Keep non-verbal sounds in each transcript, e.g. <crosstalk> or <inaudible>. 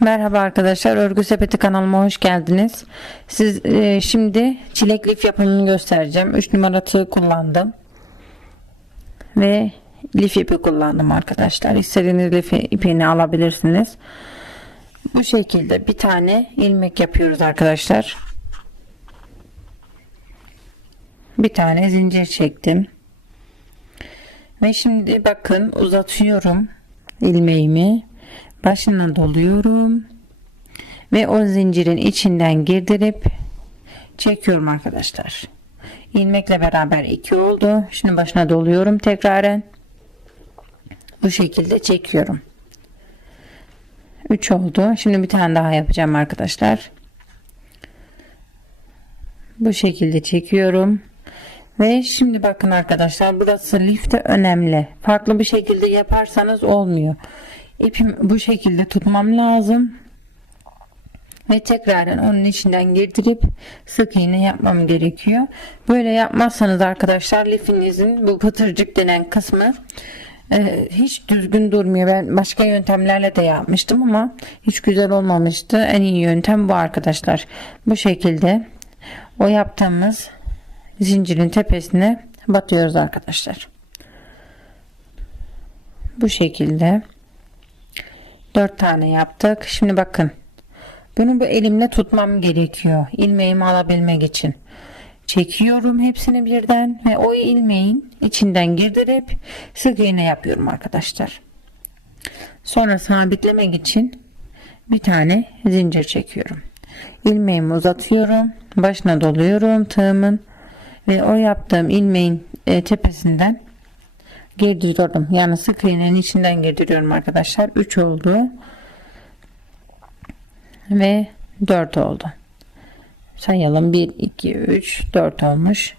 Merhaba arkadaşlar, Örgü Sepeti kanalıma hoş geldiniz. Siz e, şimdi çilek lif yapımını göstereceğim. 3 numara tığ kullandım. Ve lif ipi kullandım arkadaşlar. İstediğiniz lif ipini alabilirsiniz. Bu şekilde bir tane ilmek yapıyoruz arkadaşlar. Bir tane zincir çektim. Ve şimdi bakın uzatıyorum ilmeğimi başına doluyorum. Ve o zincirin içinden girdirip çekiyorum arkadaşlar. İlmekle beraber iki oldu. Şimdi başına doluyorum tekraren. Bu şekilde çekiyorum. 3 oldu. Şimdi bir tane daha yapacağım arkadaşlar. Bu şekilde çekiyorum. Ve şimdi bakın arkadaşlar burası lifte önemli. Farklı bir şekilde yaparsanız olmuyor ipim bu şekilde tutmam lazım. Ve tekrardan onun içinden girdirip sık iğne yapmam gerekiyor. Böyle yapmazsanız arkadaşlar lifinizin bu pıtırcık denen kısmı e, hiç düzgün durmuyor. Ben başka yöntemlerle de yapmıştım ama hiç güzel olmamıştı. En iyi yöntem bu arkadaşlar. Bu şekilde o yaptığımız zincirin tepesine batıyoruz arkadaşlar. Bu şekilde 4 tane yaptık. Şimdi bakın. Bunu bu elimle tutmam gerekiyor. ilmeğimi alabilmek için. Çekiyorum hepsini birden ve o ilmeğin içinden girdirip sık iğne yapıyorum arkadaşlar. Sonra sabitlemek için bir tane zincir çekiyorum. ilmeğimi uzatıyorum. Başına doluyorum tığımın ve o yaptığım ilmeğin e, tepesinden girdiriyorum. Yani sık iğnenin içinden girdiriyorum arkadaşlar. 3 oldu. Ve 4 oldu. Sayalım 1 2 3 4 olmuş.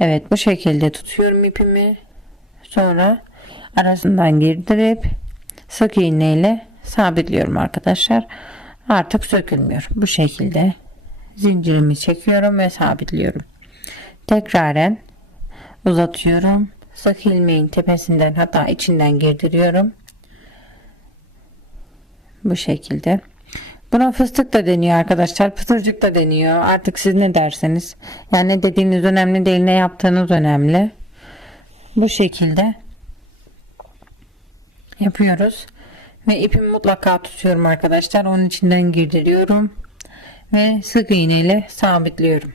Evet bu şekilde tutuyorum ipimi. Sonra arasından girdirip sık iğne ile sabitliyorum arkadaşlar. Artık sökülmüyor. Bu şekilde zincirimi çekiyorum ve sabitliyorum. Tekraren uzatıyorum sık ilmeğin tepesinden hatta içinden girdiriyorum. Bu şekilde. Buna fıstık da deniyor arkadaşlar. Pıtırcık da deniyor. Artık siz ne derseniz. Yani ne dediğiniz önemli değil ne yaptığınız önemli. Bu şekilde yapıyoruz. Ve ipimi mutlaka tutuyorum arkadaşlar. Onun içinden girdiriyorum. Ve sık iğne ile sabitliyorum.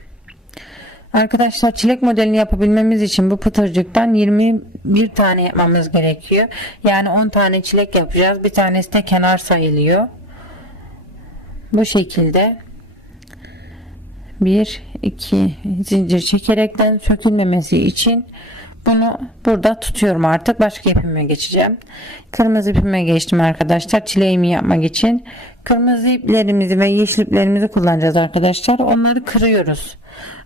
Arkadaşlar çilek modelini yapabilmemiz için bu pıtırcıktan 21 tane yapmamız gerekiyor. Yani 10 tane çilek yapacağız. Bir tanesi de kenar sayılıyor. Bu şekilde 1 2 zincir çekerekten sökülmemesi için bunu burada tutuyorum artık. Başka ipime geçeceğim. Kırmızı ipime geçtim arkadaşlar. Çileğimi yapmak için. Kırmızı iplerimizi ve yeşil iplerimizi kullanacağız arkadaşlar. Onları kırıyoruz.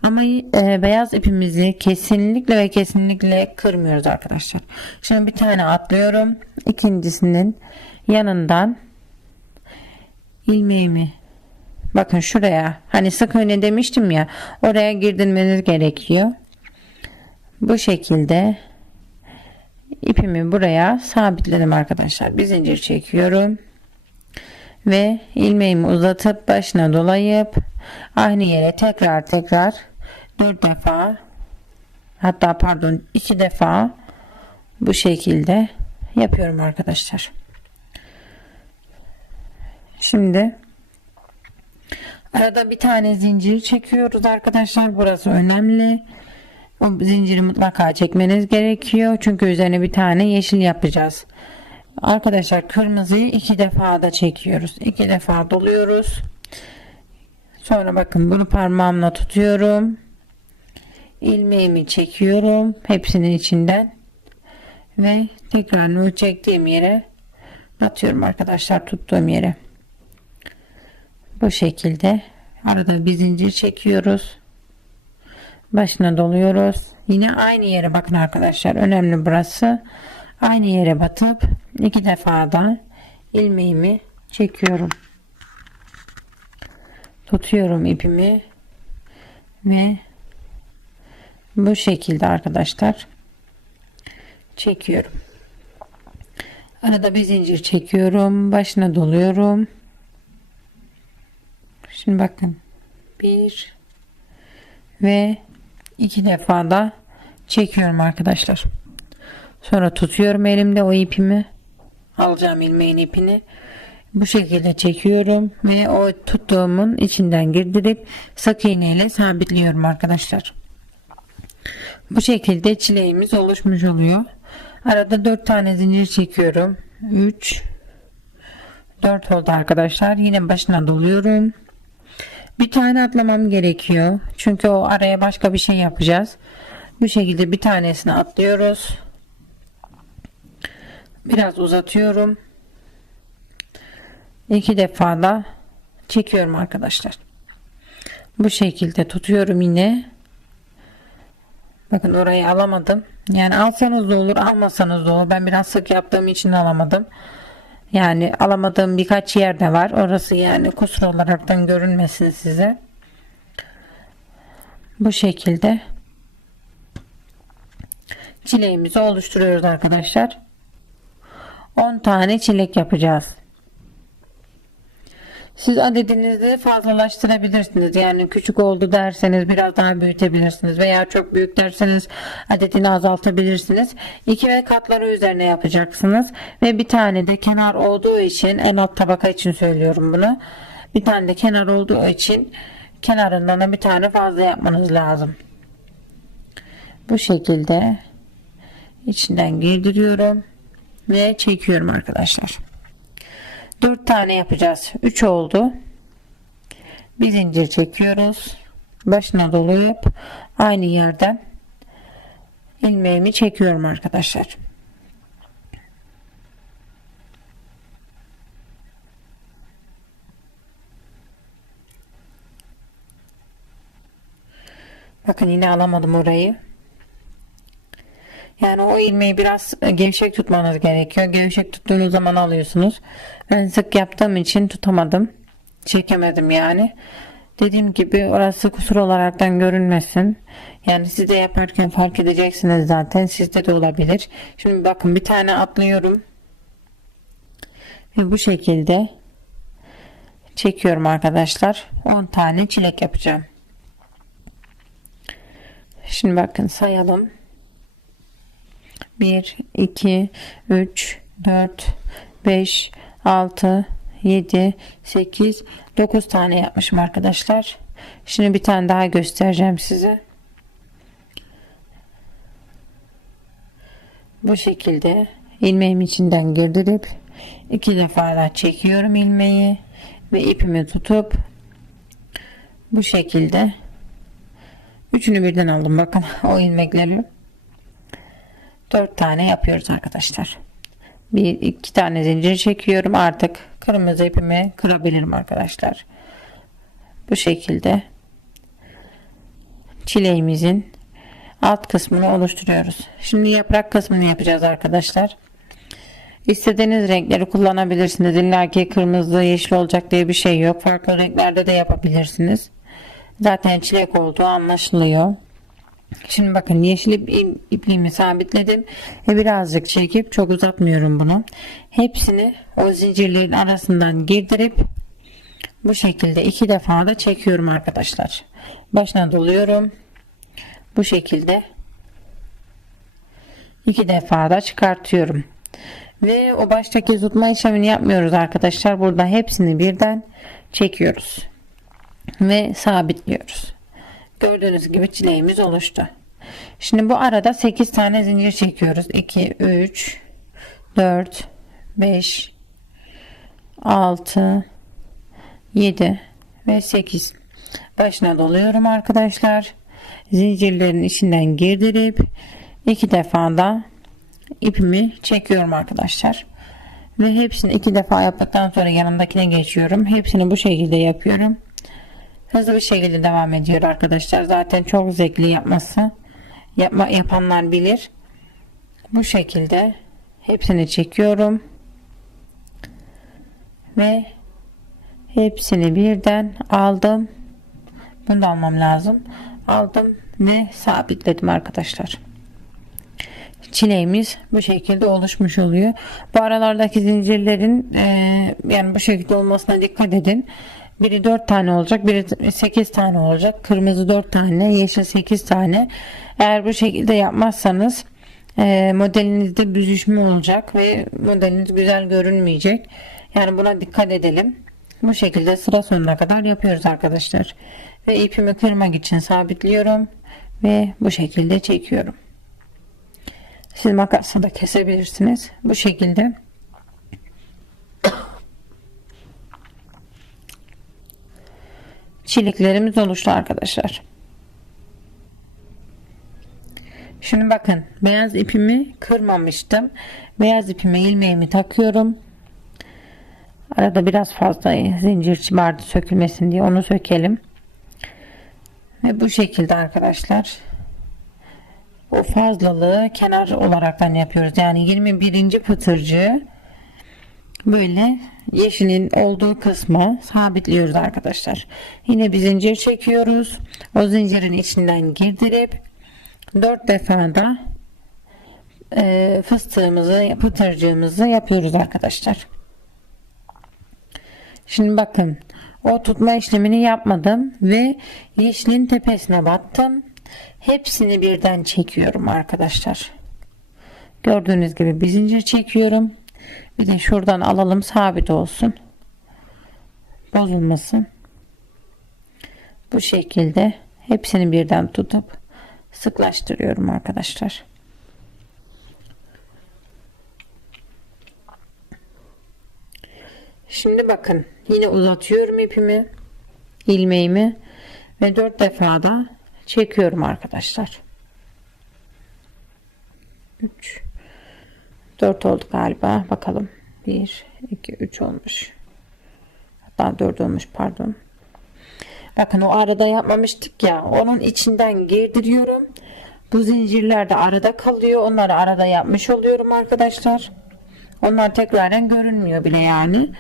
Ama e, beyaz ipimizi kesinlikle ve kesinlikle kırmıyoruz arkadaşlar. Şimdi bir tane atlıyorum. İkincisinin yanından ilmeğimi. Bakın şuraya. Hani sık iğne demiştim ya oraya girdirmeniz gerekiyor bu şekilde ipimi buraya sabitledim arkadaşlar. Bir zincir çekiyorum ve ilmeğimi uzatıp başına dolayıp aynı yere tekrar tekrar dört defa hatta pardon iki defa bu şekilde yapıyorum arkadaşlar. Şimdi arada bir tane zincir çekiyoruz arkadaşlar. Burası önemli o zinciri mutlaka çekmeniz gerekiyor. Çünkü üzerine bir tane yeşil yapacağız. Arkadaşlar kırmızıyı iki defa da çekiyoruz. iki defa doluyoruz. Sonra bakın bunu parmağımla tutuyorum. ilmeğimi çekiyorum. Hepsinin içinden. Ve tekrar o çektiğim yere atıyorum arkadaşlar tuttuğum yere. Bu şekilde arada bir zincir çekiyoruz başına doluyoruz. Yine aynı yere bakın arkadaşlar. Önemli burası. Aynı yere batıp iki defa da ilmeğimi çekiyorum. Tutuyorum ipimi ve bu şekilde arkadaşlar çekiyorum. Arada bir zincir çekiyorum. Başına doluyorum. Şimdi bakın. Bir ve iki defa da çekiyorum arkadaşlar. Sonra tutuyorum elimde o ipimi. Alacağım ilmeğin ipini. Bu şekilde çekiyorum ve o tuttuğumun içinden girdirip sık iğne sabitliyorum arkadaşlar. Bu şekilde çileğimiz oluşmuş oluyor. Arada 4 tane zincir çekiyorum. 3 4 oldu arkadaşlar. Yine başına doluyorum. Bir tane atlamam gerekiyor. Çünkü o araya başka bir şey yapacağız. Bu şekilde bir tanesini atlıyoruz. Biraz uzatıyorum. İki defa da çekiyorum arkadaşlar. Bu şekilde tutuyorum yine. Bakın orayı alamadım. Yani alsanız da olur almasanız da olur. Ben biraz sık yaptığım için alamadım. Yani alamadığım birkaç yerde var. Orası yani kusur olaraktan görünmesin size. Bu şekilde çileğimizi oluşturuyoruz arkadaşlar. 10 tane çilek yapacağız. Siz adedinizi fazlalaştırabilirsiniz. Yani küçük oldu derseniz biraz daha büyütebilirsiniz. Veya çok büyük derseniz adedini azaltabilirsiniz. İki ve katları üzerine yapacaksınız. Ve bir tane de kenar olduğu için en alt tabaka için söylüyorum bunu. Bir tane de kenar olduğu için kenarından da bir tane fazla yapmanız lazım. Bu şekilde içinden girdiriyorum ve çekiyorum arkadaşlar. 4 tane yapacağız. 3 oldu. Bir zincir çekiyoruz. Başına dolayıp aynı yerden ilmeğimi çekiyorum arkadaşlar. Bakın yine alamadım orayı. İlmeği biraz e, gevşek tutmanız gerekiyor. Gevşek tuttuğunuz zaman alıyorsunuz. Ben sık yaptığım için tutamadım. Çekemedim yani. Dediğim gibi orası kusur olaraktan görünmesin. Yani siz de yaparken fark edeceksiniz zaten. Sizde de olabilir. Şimdi bakın bir tane atlıyorum. Ve bu şekilde çekiyorum arkadaşlar. 10 tane çilek yapacağım. Şimdi bakın sayalım. 1, 2, 3, 4, 5, 6, 7, 8, 9 tane yapmışım arkadaşlar. Şimdi bir tane daha göstereceğim size. Bu şekilde ilmeğim içinden girdirip iki defa da çekiyorum ilmeği ve ipimi tutup bu şekilde üçünü birden aldım bakın <laughs> o ilmekleri 4 tane yapıyoruz arkadaşlar. Bir iki tane zincir çekiyorum. Artık kırmızı ipimi kırabilirim arkadaşlar. Bu şekilde çileğimizin alt kısmını oluşturuyoruz. Şimdi yaprak kısmını yapacağız arkadaşlar. İstediğiniz renkleri kullanabilirsiniz. İlla ki kırmızı, yeşil olacak diye bir şey yok. Farklı renklerde de yapabilirsiniz. Zaten çilek olduğu anlaşılıyor. Şimdi bakın yeşil ip, ipliğimi sabitledim ve birazcık çekip çok uzatmıyorum bunu. Hepsini o zincirlerin arasından girdirip bu şekilde iki defa da çekiyorum arkadaşlar. Başına doluyorum. Bu şekilde iki defa da çıkartıyorum. Ve o baştaki tutma işlemini yapmıyoruz arkadaşlar. Burada hepsini birden çekiyoruz. Ve sabitliyoruz. Gördüğünüz gibi çileğimiz oluştu. Şimdi bu arada 8 tane zincir çekiyoruz. 2, 3, 4, 5, 6, 7 ve 8. Başına doluyorum arkadaşlar. Zincirlerin içinden girdirip iki defa da ipimi çekiyorum arkadaşlar. Ve hepsini iki defa yaptıktan sonra yanındakine geçiyorum. Hepsini bu şekilde yapıyorum hızlı bir şekilde devam ediyor arkadaşlar. Zaten çok zevkli yapması. Yapma, yapanlar bilir. Bu şekilde hepsini çekiyorum. Ve hepsini birden aldım. Bunu da almam lazım. Aldım ve sabitledim arkadaşlar. Çileğimiz bu şekilde oluşmuş oluyor. Bu aralardaki zincirlerin e, yani bu şekilde olmasına dikkat edin. Biri 4 tane olacak, biri 8 tane olacak. Kırmızı 4 tane, yeşil 8 tane. Eğer bu şekilde yapmazsanız e, modelinizde büzüşme olacak ve modeliniz güzel görünmeyecek. Yani buna dikkat edelim. Bu şekilde sıra sonuna kadar yapıyoruz arkadaşlar. Ve ipimi kırmak için sabitliyorum ve bu şekilde çekiyorum. Siz makasla da kesebilirsiniz. Bu şekilde çiliklerimiz oluştu arkadaşlar. Şimdi bakın beyaz ipimi kırmamıştım. Beyaz ipime ilmeğimi takıyorum. Arada biraz fazla zincir vardı sökülmesin diye onu sökelim. Ve bu şekilde arkadaşlar bu fazlalığı kenar olaraktan yapıyoruz. Yani 21. pıtırcığı böyle yeşilin olduğu kısmı sabitliyoruz arkadaşlar. Yine bir zincir çekiyoruz. O zincirin içinden girdirip 4 defa da e, fıstığımızı pıtırcığımızı yapıyoruz arkadaşlar. Şimdi bakın o tutma işlemini yapmadım ve yeşilin tepesine battım. Hepsini birden çekiyorum arkadaşlar. Gördüğünüz gibi bir zincir çekiyorum. Bir de şuradan alalım sabit olsun. Bozulmasın. Bu şekilde hepsini birden tutup sıklaştırıyorum arkadaşlar. Şimdi bakın yine uzatıyorum ipimi ilmeğimi ve dört defa da çekiyorum arkadaşlar 3 4 oldu galiba. Bakalım. 1 2 3 olmuş. Hatta 4 olmuş pardon. Bakın o arada yapmamıştık ya onun içinden girdiriyorum. Bu zincirler de arada kalıyor. Onları arada yapmış oluyorum arkadaşlar. Onlar tekrardan görünmüyor bile yani.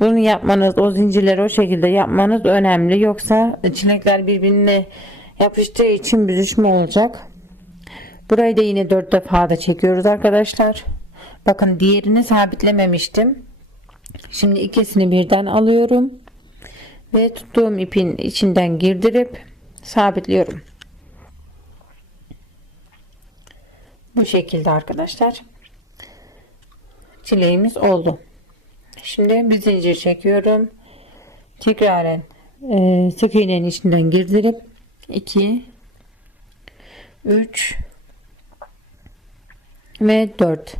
Bunu yapmanız, o zincirleri o şekilde yapmanız önemli. Yoksa çilekler birbirine yapıştığı için büzüşme olacak. Burayı da yine dört defa da çekiyoruz arkadaşlar. Bakın diğerini sabitlememiştim. Şimdi ikisini birden alıyorum. Ve tuttuğum ipin içinden girdirip sabitliyorum. Bu şekilde arkadaşlar. Çileğimiz oldu. Şimdi bir zincir çekiyorum. Tekraren e, sık iğnenin içinden girdirip 2 3 ve 4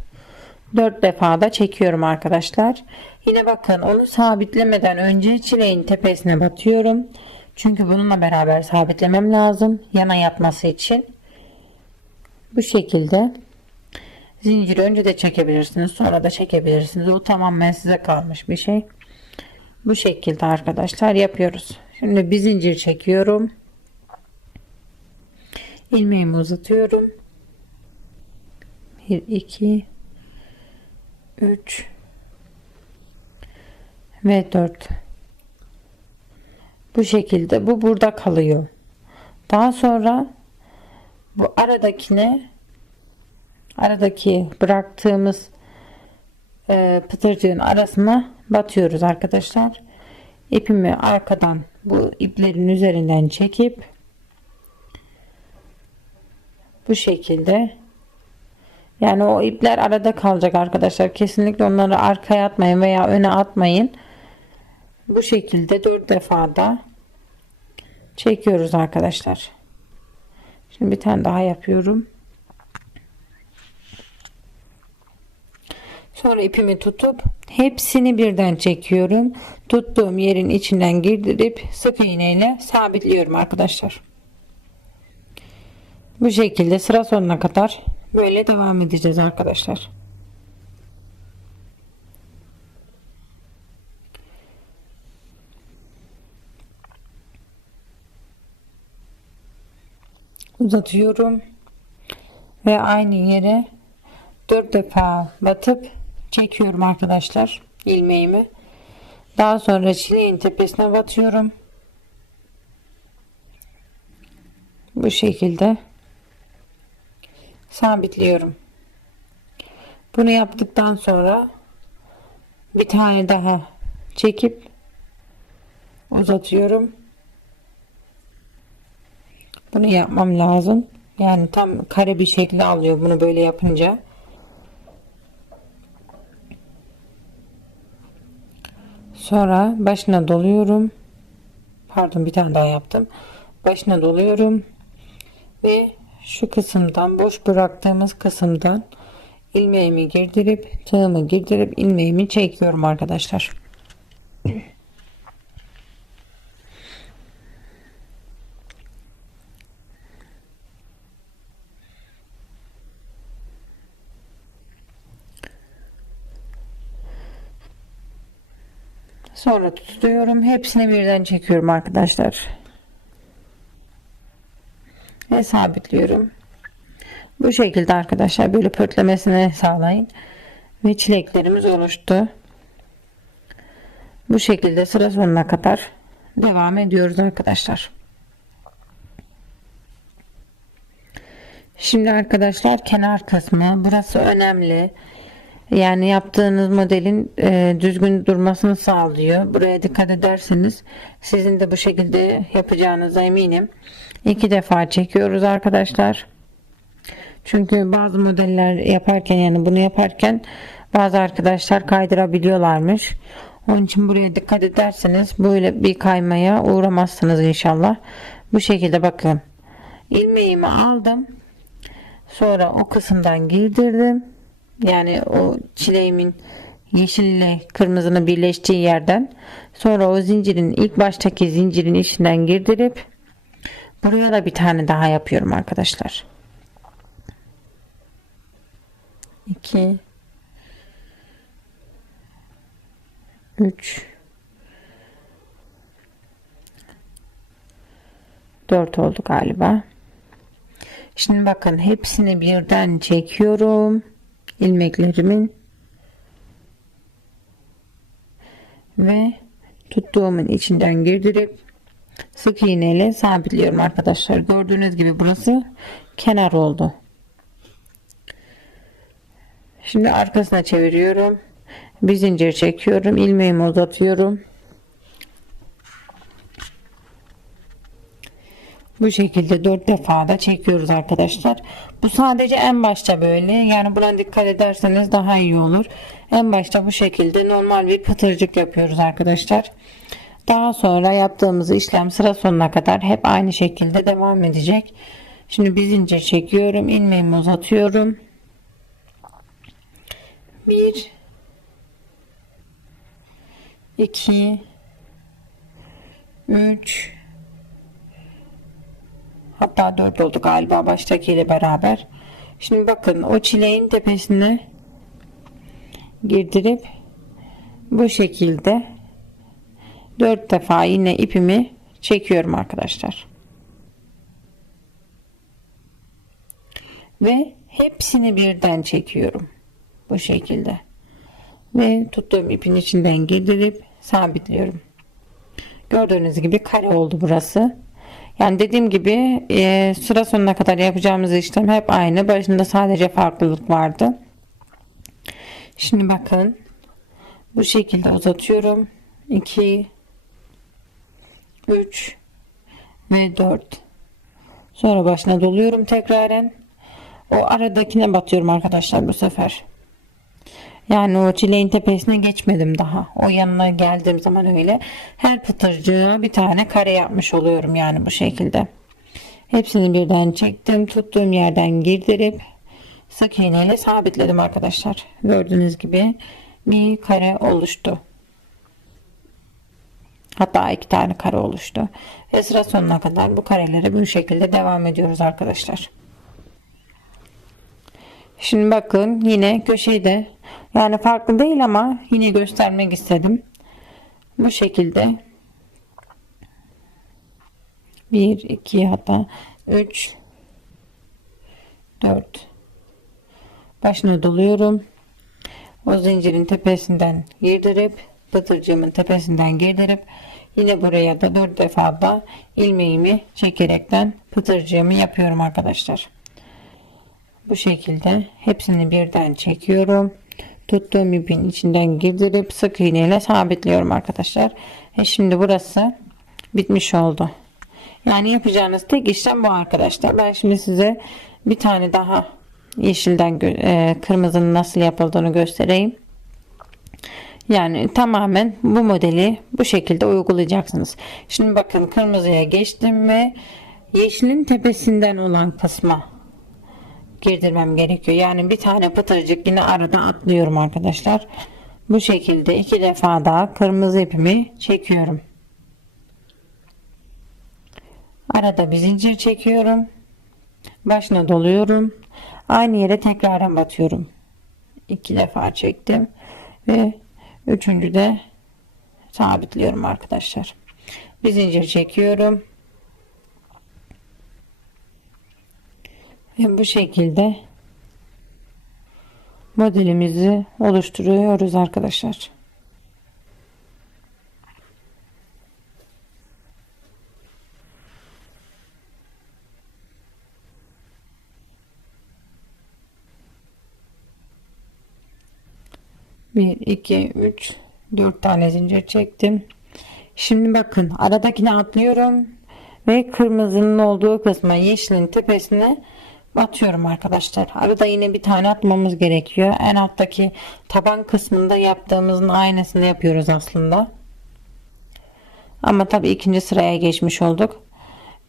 4 defa da çekiyorum arkadaşlar. Yine bakın onu sabitlemeden önce çileğin tepesine batıyorum. Çünkü bununla beraber sabitlemem lazım. Yana yatması için. Bu şekilde Zinciri önce de çekebilirsiniz. Sonra da çekebilirsiniz. O tamamen size kalmış bir şey. Bu şekilde arkadaşlar yapıyoruz. Şimdi bir zincir çekiyorum. ilmeğimi uzatıyorum. 1 2 3 ve 4 bu şekilde bu burada kalıyor daha sonra bu aradakine aradaki bıraktığımız e, pıtırcığın arasına batıyoruz arkadaşlar. İpimi arkadan bu iplerin üzerinden çekip bu şekilde yani o ipler arada kalacak arkadaşlar. Kesinlikle onları arkaya atmayın veya öne atmayın. Bu şekilde dört defa da çekiyoruz arkadaşlar. Şimdi bir tane daha yapıyorum. Sonra ipimi tutup hepsini birden çekiyorum. Tuttuğum yerin içinden girdirip sık iğneyle sabitliyorum arkadaşlar. Bu şekilde sıra sonuna kadar böyle devam edeceğiz arkadaşlar. Uzatıyorum ve aynı yere dört defa batıp çekiyorum arkadaşlar ilmeğimi. Daha sonra çileğin tepesine batıyorum. Bu şekilde sabitliyorum. Bunu yaptıktan sonra bir tane daha çekip uzatıyorum. Bunu yapmam lazım. Yani tam kare bir şekli alıyor bunu böyle yapınca. Sonra başına doluyorum. Pardon bir tane daha yaptım. Başına doluyorum. Ve şu kısımdan boş bıraktığımız kısımdan ilmeğimi girdirip tığımı girdirip ilmeğimi çekiyorum arkadaşlar. Sonra tutuyorum. Hepsini birden çekiyorum arkadaşlar. Ve sabitliyorum. Bu şekilde arkadaşlar böyle pörtlemesini sağlayın. Ve çileklerimiz oluştu. Bu şekilde sıra sonuna kadar devam ediyoruz arkadaşlar. Şimdi arkadaşlar kenar kısmı burası önemli. Yani yaptığınız modelin e, düzgün durmasını sağlıyor. Buraya dikkat ederseniz sizin de bu şekilde yapacağınıza eminim. İki defa çekiyoruz arkadaşlar. Çünkü bazı modeller yaparken yani bunu yaparken bazı arkadaşlar kaydırabiliyorlarmış. Onun için buraya dikkat ederseniz böyle bir kaymaya uğramazsınız inşallah. Bu şekilde bakın. ilmeğimi aldım. Sonra o kısımdan girdirdim. Yani o çileğimin yeşil ile kırmızının birleştiği yerden. Sonra o zincirin ilk baştaki zincirin içinden girdirip buraya da bir tane daha yapıyorum arkadaşlar. 2 3 4 oldu galiba. Şimdi bakın hepsini birden çekiyorum. ilmeklerimin ve tuttuğumun içinden girdirip sık iğneyle sabitliyorum arkadaşlar. Gördüğünüz gibi burası kenar oldu. Şimdi arkasına çeviriyorum. Bir zincir çekiyorum. ilmeğimi uzatıyorum. Bu şekilde dört defa da çekiyoruz arkadaşlar. Bu sadece en başta böyle. Yani buna dikkat ederseniz daha iyi olur. En başta bu şekilde normal bir pıtırcık yapıyoruz arkadaşlar. Daha sonra yaptığımız işlem sıra sonuna kadar hep aynı şekilde devam edecek. Şimdi bir zincir çekiyorum. ilmeğimi uzatıyorum. 1 2 3 hatta 4 oldu galiba baştakiyle beraber şimdi bakın o çileğin tepesine girdirip bu şekilde 4 defa yine ipimi çekiyorum arkadaşlar. Ve hepsini birden çekiyorum bu şekilde. Ve tuttuğum ipin içinden girdirip sabitliyorum. Gördüğünüz gibi kare oldu burası. Yani dediğim gibi e, sıra sonuna kadar yapacağımız işlem hep aynı. Başında sadece farklılık vardı. Şimdi bakın. Bu şekilde uzatıyorum. 2 3 ve 4 sonra başına doluyorum tekraren o aradakine batıyorum arkadaşlar bu sefer yani o çileğin tepesine geçmedim daha. O yanına geldiğim zaman öyle. Her pıtırcığa bir tane kare yapmış oluyorum yani bu şekilde. Hepsini birden çektim. Tuttuğum yerden girdirip sık iğneyle sabitledim arkadaşlar. Gördüğünüz gibi bir kare oluştu. Hatta iki tane kare oluştu. Ve sıra sonuna kadar bu karelere bu şekilde devam ediyoruz arkadaşlar. Şimdi bakın yine köşede yani farklı değil ama yine göstermek istedim. Bu şekilde 1 2 hatta 3 4 başına doluyorum. O zincirin tepesinden girdirip pıtırcığımın tepesinden girdirip yine buraya da 4 defa da ilmeğimi çekerekten pıtırcığımı yapıyorum arkadaşlar. Bu şekilde hepsini birden çekiyorum. Tuttuğum ipin içinden girdirip sık iğneyle sabitliyorum arkadaşlar. E şimdi burası bitmiş oldu. Yani yapacağınız tek işlem bu arkadaşlar. Ben şimdi size bir tane daha yeşilden e, kırmızının nasıl yapıldığını göstereyim. Yani tamamen bu modeli bu şekilde uygulayacaksınız. Şimdi bakın kırmızıya geçtim ve yeşilin tepesinden olan kısma girdirmem gerekiyor. Yani bir tane pıtırcık yine arada atlıyorum arkadaşlar. Bu şekilde iki defa daha kırmızı ipimi çekiyorum. Arada bir zincir çekiyorum. Başına doluyorum. Aynı yere tekrardan batıyorum. İki defa çektim ve üçüncü de sabitliyorum arkadaşlar. Bir zincir çekiyorum. Ve bu şekilde modelimizi oluşturuyoruz arkadaşlar. Bir, iki, üç, dört tane zincir çektim. Şimdi bakın aradakine atlıyorum ve kırmızının olduğu kısma yeşilin tepesine batıyorum arkadaşlar. Arada yine bir tane atmamız gerekiyor. En alttaki taban kısmında yaptığımızın aynısını yapıyoruz aslında. Ama tabii ikinci sıraya geçmiş olduk.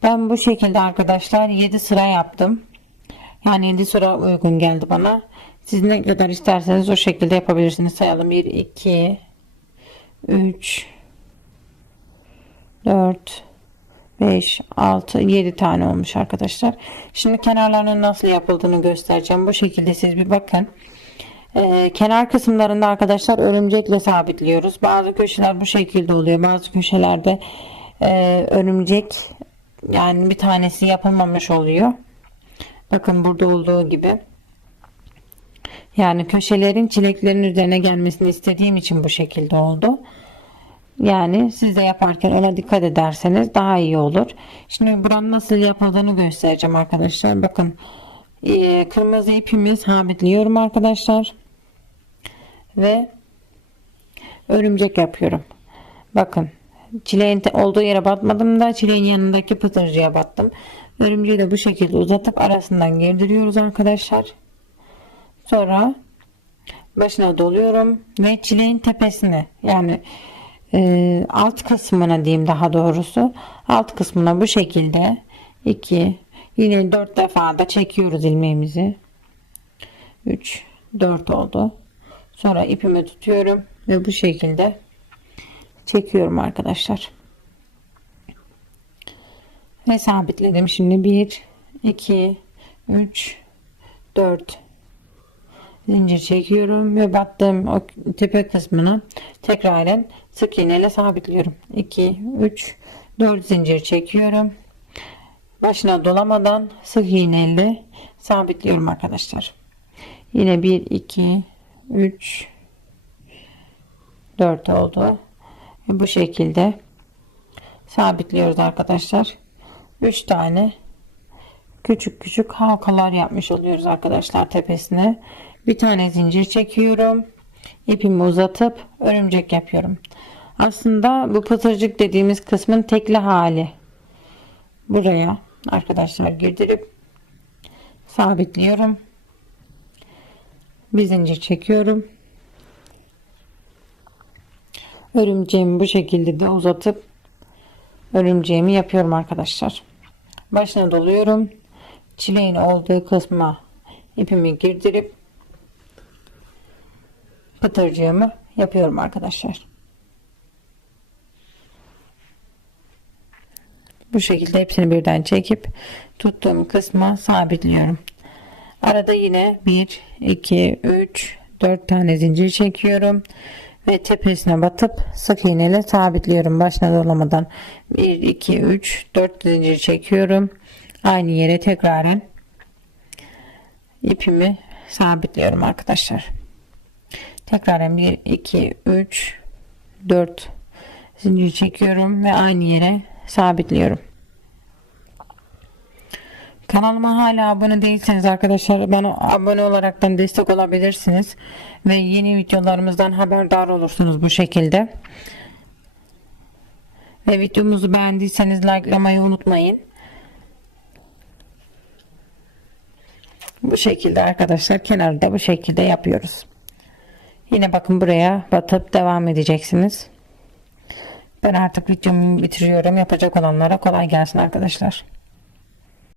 Ben bu şekilde arkadaşlar 7 sıra yaptım. Yani 7 sıra uygun geldi bana. Siz ne kadar isterseniz o şekilde yapabilirsiniz. Sayalım 1 2 3 4 5 6 7 tane olmuş arkadaşlar. Şimdi kenarlarının nasıl yapıldığını göstereceğim. Bu şekilde siz bir bakın. Ee, kenar kısımlarında arkadaşlar örümcekle sabitliyoruz. Bazı köşeler bu şekilde oluyor. Bazı köşelerde e, örümcek yani bir tanesi yapılmamış oluyor. Bakın burada olduğu gibi. Yani köşelerin çileklerin üzerine gelmesini istediğim için bu şekilde oldu. Yani siz de yaparken ona dikkat ederseniz daha iyi olur. Şimdi buranın nasıl yapıldığını göstereceğim arkadaşlar. Bakın e, kırmızı ipimi sabitliyorum arkadaşlar. Ve örümcek yapıyorum. Bakın çileğin olduğu yere batmadım da çileğin yanındaki pıtırcıya battım. Örümceği de bu şekilde uzatıp arasından girdiriyoruz arkadaşlar. Sonra başına doluyorum ve çileğin tepesine yani e, alt kısmına diyeyim daha doğrusu alt kısmına bu şekilde 2 yine 4 defa da çekiyoruz ilmeğimizi. 3 4 oldu. Sonra ipimi tutuyorum ve bu şekilde çekiyorum arkadaşlar. Ve sabitledim. Şimdi 1 2 3 4 zincir çekiyorum ve battığım o tepe kısmını tekraren sık iğne ile sabitliyorum. 2 3 4 zincir çekiyorum. Başına dolamadan sık iğne ile sabitliyorum arkadaşlar. Yine 1 2 3 4 oldu. Bu şekilde sabitliyoruz arkadaşlar. 3 tane küçük küçük halkalar yapmış oluyoruz arkadaşlar tepesine bir tane zincir çekiyorum. İpimi uzatıp örümcek yapıyorum. Aslında bu pıtırcık dediğimiz kısmın tekli hali. Buraya arkadaşlar girdirip sabitliyorum. Bir zincir çekiyorum. Örümceğimi bu şekilde de uzatıp örümceğimi yapıyorum arkadaşlar. Başına doluyorum. Çileğin olduğu kısma ipimi girdirip pıtırcığımı yapıyorum arkadaşlar. Bu şekilde hepsini birden çekip tuttuğum kısma sabitliyorum. Arada yine 1, 2, 3, 4 tane zincir çekiyorum. Ve tepesine batıp sık iğneyle sabitliyorum. Başına dolamadan 1, 2, 3, 4 zincir çekiyorum. Aynı yere tekraren ipimi sabitliyorum arkadaşlar. Tekrar 1 2 3 4 zincir çekiyorum ve aynı yere sabitliyorum. Kanalıma hala abone değilseniz arkadaşlar bana abone olaraktan destek olabilirsiniz ve yeni videolarımızdan haberdar olursunuz bu şekilde. Ve videomuzu beğendiyseniz likelamayı unutmayın. Bu şekilde arkadaşlar kenarda bu şekilde yapıyoruz. Yine bakın buraya batıp devam edeceksiniz. Ben artık videomu bitiriyorum. Yapacak olanlara kolay gelsin arkadaşlar.